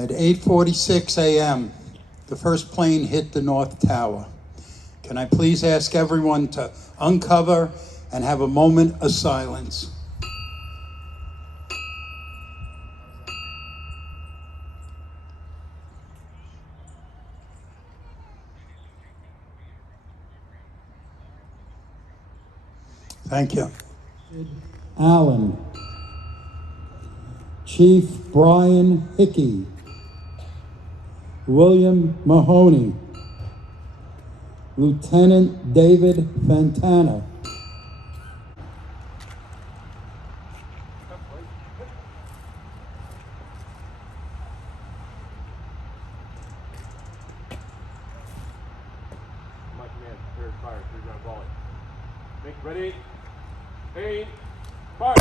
At 8:46 a.m., the first plane hit the North Tower. Can I please ask everyone to uncover and have a moment of silence? Thank you. Allen, Chief Brian Hickey, William Mahoney, Lieutenant David Fantana, My command, prepared fire, 3-round volley. Make ready, aim, fire!